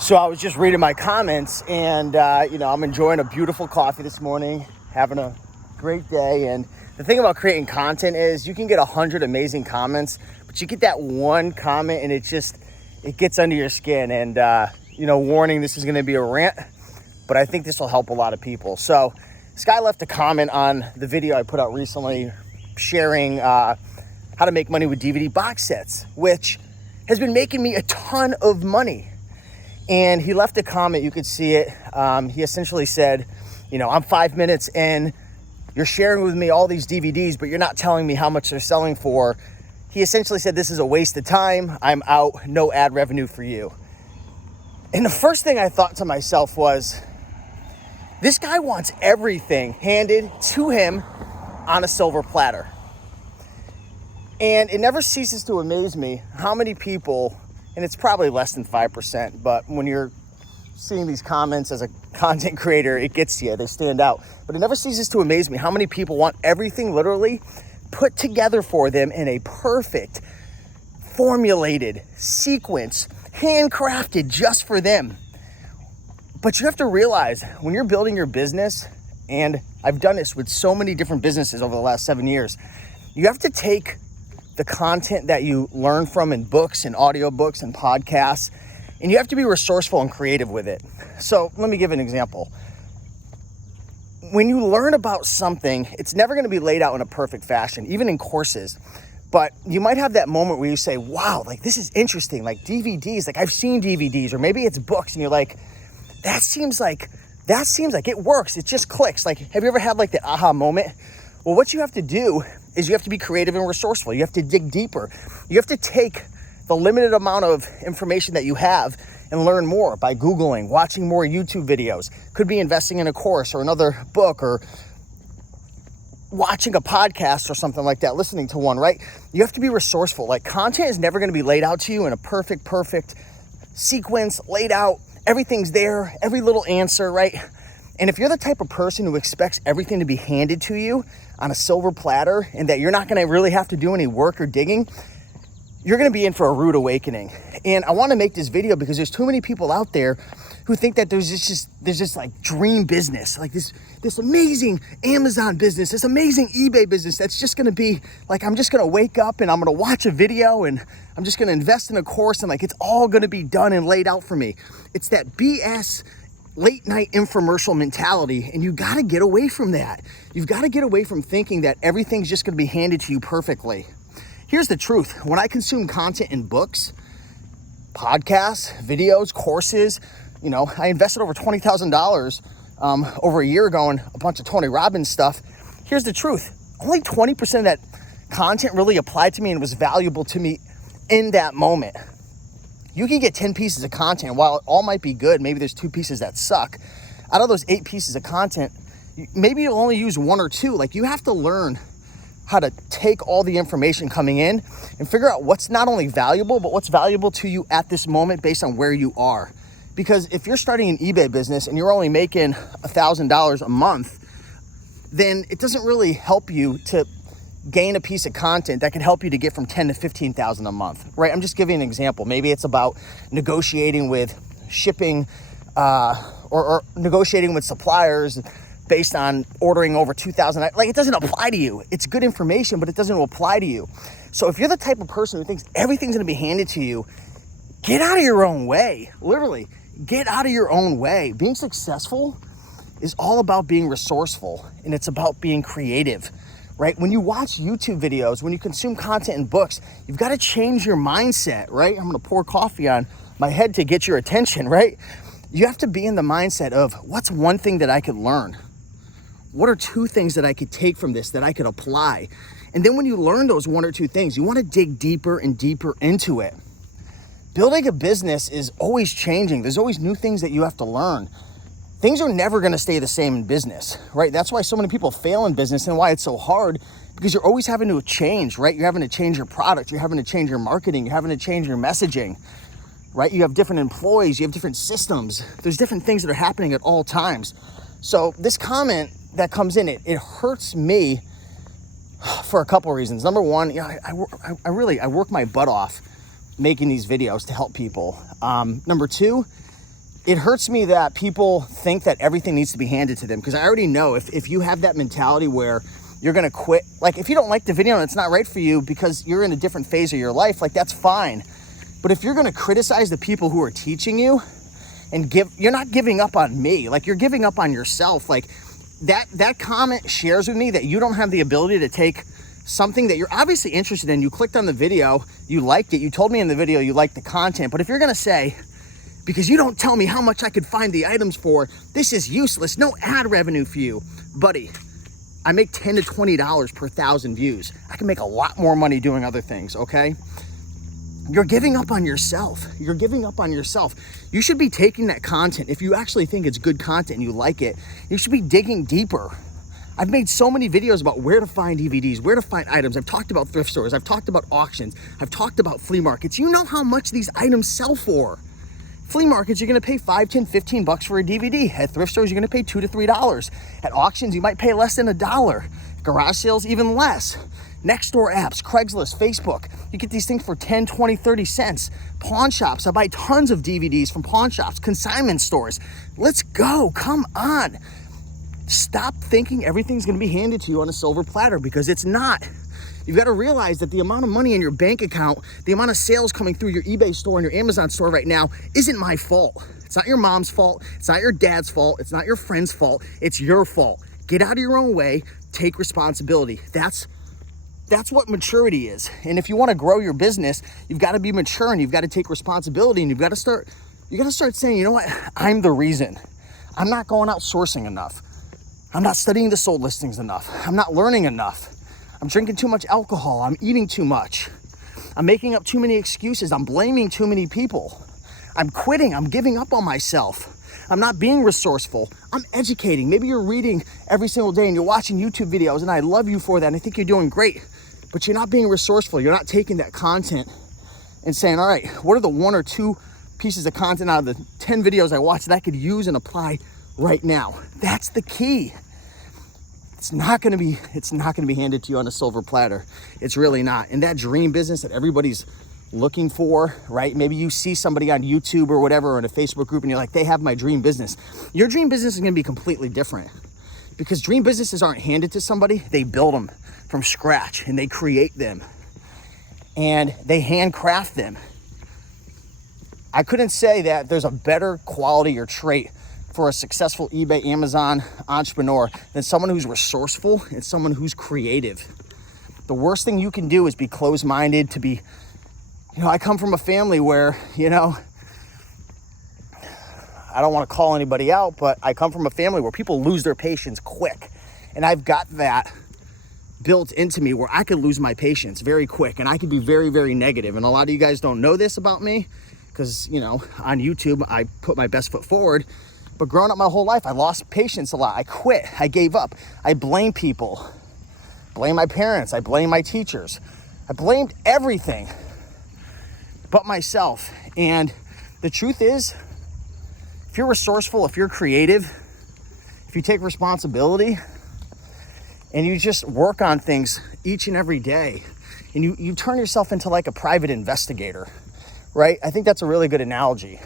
So I was just reading my comments and, I'm enjoying a beautiful coffee this morning, having a great day. And the thing about creating content is you can get 100 amazing comments, but you get that one comment and it gets under your skin. And, warning, this is going to be a rant, but I think this will help a lot of people. So this guy left a comment on the video I put out recently sharing how to make money with DVD box sets, which has been making me a ton of money. And he left a comment, you could see it. He essentially said, I'm 5 minutes in, you're sharing with me all these DVDs, but you're not telling me how much they're selling for. He essentially said, this is a waste of time. I'm out, no ad revenue for you. And the first thing I thought to myself was, this guy wants everything handed to him on a silver platter. And it never ceases to amaze me how many people, and it's probably less than 5%, but when you're seeing these comments as a content creator, it gets to you, they stand out. But it never ceases to amaze me how many people want everything literally put together for them in a perfect, formulated sequence, handcrafted just for them. But you have to realize when you're building your business, and I've done this with so many different businesses over the last 7 years, you have to take the content that you learn from in books and audiobooks and podcasts, and you have to be resourceful and creative with it. So let me give an example. When you learn about something, it's never going to be laid out in a perfect fashion, even in courses. But you might have that moment where you say, wow, like this is interesting, like DVDs, like I've seen DVDs, or maybe it's books, and you're like, that seems like it works. It just clicks. Like, have you ever had like the aha moment? Well, what you have to do is you have to be creative and resourceful. You have to dig deeper. You have to take the limited amount of information that you have and learn more by Googling, watching more YouTube videos. Could be investing in a course or another book, or watching a podcast or something like that, listening to one, right? You have to be resourceful. Like, content is never going to be laid out to you in a perfect sequence, laid out. Everything's there, every little answer, right? And if you're the type of person who expects everything to be handed to you on a silver platter and that you're not going to really have to do any work or digging, you're going to be in for a rude awakening. And I want to make this video because there's too many people out there who think that there's this like dream business, like this amazing Amazon business, this amazing eBay business that's just going to be like, I'm just going to wake up and I'm going to watch a video and I'm just going to invest in a course and like it's all going to be done and laid out for me. It's that BS late night infomercial mentality, and you got to get away from that. You've got to get away from thinking that everything's just going to be handed to you perfectly. Here's the truth. When I consume content in books, podcasts, videos, courses, I invested over $20,000 over a year ago in a bunch of Tony Robbins stuff. Here's the truth. Only 20% of that content really applied to me and was valuable to me in that moment. You can get 10 pieces of content. While it all might be good, maybe there's 2 pieces that suck. Out of those 8 pieces of content, maybe you'll only use 1 or 2. Like, you have to learn how to take all the information coming in and figure out what's not only valuable, but what's valuable to you at this moment based on where you are. Because if you're starting an eBay business and you're only making $1,000 a month, then it doesn't really help you to gain a piece of content that can help you to get from 10 to 15,000 a month, right? I'm just giving an example. Maybe it's about negotiating with shipping or negotiating with suppliers based on ordering over 2,000. Like, it doesn't apply to you. It's good information, but it doesn't apply to you. So if you're the type of person who thinks everything's going to be handed to you, get out of your own way. Literally, get out of your own way. Being successful is all about being resourceful, and it's about being creative. Right? When you watch YouTube videos, when you consume content in books, you've got to change your mindset, right? I'm going to pour coffee on my head to get your attention, right? You have to be in the mindset of, what's one thing that I could learn? What are 2 things that I could take from this that I could apply? And then when you learn those 1 or 2 things, you want to dig deeper and deeper into it. Building a business is always changing. There's always new things that you have to learn. Things are never going to stay the same in business, right? That's why so many people fail in business and why it's so hard, because you're always having to change, right? You're having to change your product. You're having to change your marketing. You're having to change your messaging, right? You have different employees. You have different systems. There's different things that are happening at all times. So this comment that comes in, it hurts me for a couple of reasons. Number one, I work my butt off making these videos to help people. Number two, it hurts me that people think that everything needs to be handed to them, because I already know if you have that mentality where you're going to quit, like if you don't like the video and it's not right for you because you're in a different phase of your life, like that's fine. But if you're going to criticize the people who are teaching you and you're not giving up on me, like you're giving up on yourself. Like that comment shares with me that you don't have the ability to take something that you're obviously interested in. You clicked on the video, you liked it, you told me in the video you liked the content, but if you're going to say, because you don't tell me how much I could find the items for, this is useless, no ad revenue for you. Buddy, I make $10 to $20 per 1,000 views. I can make a lot more money doing other things, okay? You're giving up on yourself. You're giving up on yourself. You should be taking that content. If you actually think it's good content and you like it, you should be digging deeper. I've made so many videos about where to find DVDs, where to find items. I've talked about thrift stores. I've talked about auctions. I've talked about flea markets. You know how much these items sell for. Flea markets, you're gonna pay $5, $10, $15 for a DVD. At thrift stores, you're gonna pay $2 to $3. At auctions, you might pay less than $1. Garage sales, even less. Next door apps, Craigslist, Facebook. You get these things for 10, 20, 30 cents. Pawn shops, I buy tons of DVDs from pawn shops, consignment stores. Let's go, come on. Stop thinking everything's gonna be handed to you on a silver platter, because it's not. You've got to realize that the amount of money in your bank account, the amount of sales coming through your eBay store and your Amazon store right now isn't my fault. It's not your mom's fault. It's not your dad's fault. It's not your friend's fault. It's your fault. Get out of your own way. Take responsibility. That's what maturity is. And if you want to grow your business, you've got to be mature and you've got to take responsibility, and you got to start saying, you know what? I'm the reason. I'm not going out sourcing enough. I'm not studying the sold listings enough. I'm not learning enough. I'm drinking too much alcohol. I'm eating too much. I'm making up too many excuses. I'm blaming too many people. I'm quitting. I'm giving up on myself. I'm not being resourceful. I'm educating. Maybe you're reading every single day and you're watching YouTube videos, and I love you for that. And I think you're doing great, but you're not being resourceful. You're not taking that content and saying, all right, what are the 1 or 2 pieces of content out of the 10 videos I watched that I could use and apply right now? That's the key. It's not gonna be handed to you on a silver platter. It's really not. And that dream business that everybody's looking for, right? Maybe you see somebody on YouTube or whatever, or in a Facebook group, and you're like, they have my dream business. Your dream business is gonna be completely different, because dream businesses aren't handed to somebody. They build them from scratch, and they create them, and they handcraft them. I couldn't say that there's a better quality or trait for a successful eBay, Amazon entrepreneur than someone who's resourceful and someone who's creative. The worst thing you can do is be closed-minded, to be, I come from a family where, I don't want to call anybody out, but I come from a family where people lose their patience quick. And I've got that built into me where I could lose my patience very quick, and I could be very, very negative. And a lot of you guys don't know this about me because, on YouTube, I put my best foot forward. But growing up my whole life, I lost patience a lot. I quit. I gave up. I blame people. Blame my parents. I blame my teachers. I blamed everything but myself. And the truth is, if you're resourceful, if you're creative, if you take responsibility, and you just work on things each and every day, and you turn yourself into like a private investigator, right? I think that's a really good analogy.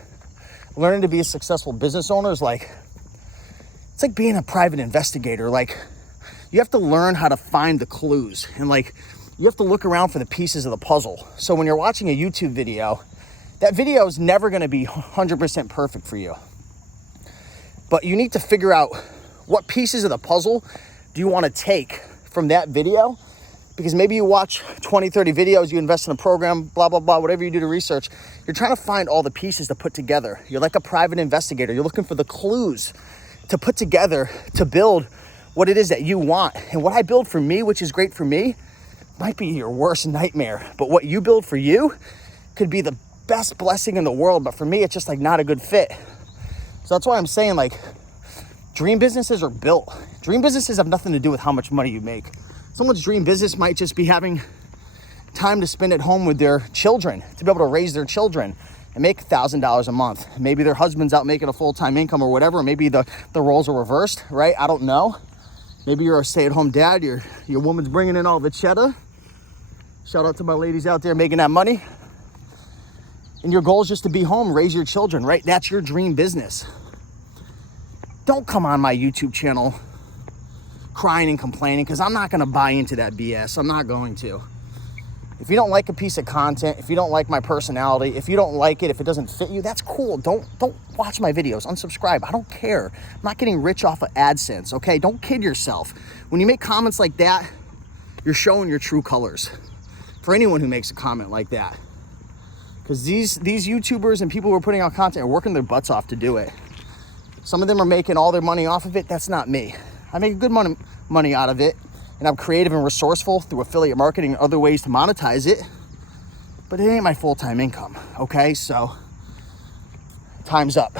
Learning to be a successful business owner is it's like being a private investigator. Like, you have to learn how to find the clues, and you have to look around for the pieces of the puzzle. So when you're watching a YouTube video, that video is never going to be 100% perfect for you. But you need to figure out what pieces of the puzzle do you want to take from that video, because maybe you watch 20, 30 videos, you invest in a program, blah, blah, blah, whatever you do to research. You're trying to find all the pieces to put together. You're like a private investigator. You're looking for the clues to put together to build what it is that you want. And what I build for me, which is great for me, might be your worst nightmare. But what you build for you could be the best blessing in the world. But for me, it's just not a good fit. So that's why I'm saying dream businesses are built. Dream businesses have nothing to do with how much money you make. Someone's dream business might just be having time to spend at home with their children, to be able to raise their children and make $1,000 a month. Maybe their husband's out making a full-time income or whatever. Maybe the roles are reversed, right? I don't know. Maybe you're a stay-at-home dad. Your woman's bringing in all the cheddar. Shout out to my ladies out there making that money. and your goal is just to be home, raise your children, right? That's your dream business. Don't come on my YouTube channel crying and complaining, because I'm not going to buy into that BS. I'm not going to. If you don't like a piece of content, if you don't like my personality, if you don't like it, if it doesn't fit you, that's cool. Don't watch my videos. Unsubscribe. I don't care. I'm not getting rich off of AdSense, okay? Don't kid yourself. When you make comments like that, you're showing your true colors. For anyone who makes a comment like that. Because these YouTubers and people who are putting out content are working their butts off to do it. Some of them are making all their money off of it. That's not me. I make good money out of it. And I'm creative and resourceful through affiliate marketing and other ways to monetize it. But it ain't my full-time income, okay? So, time's up.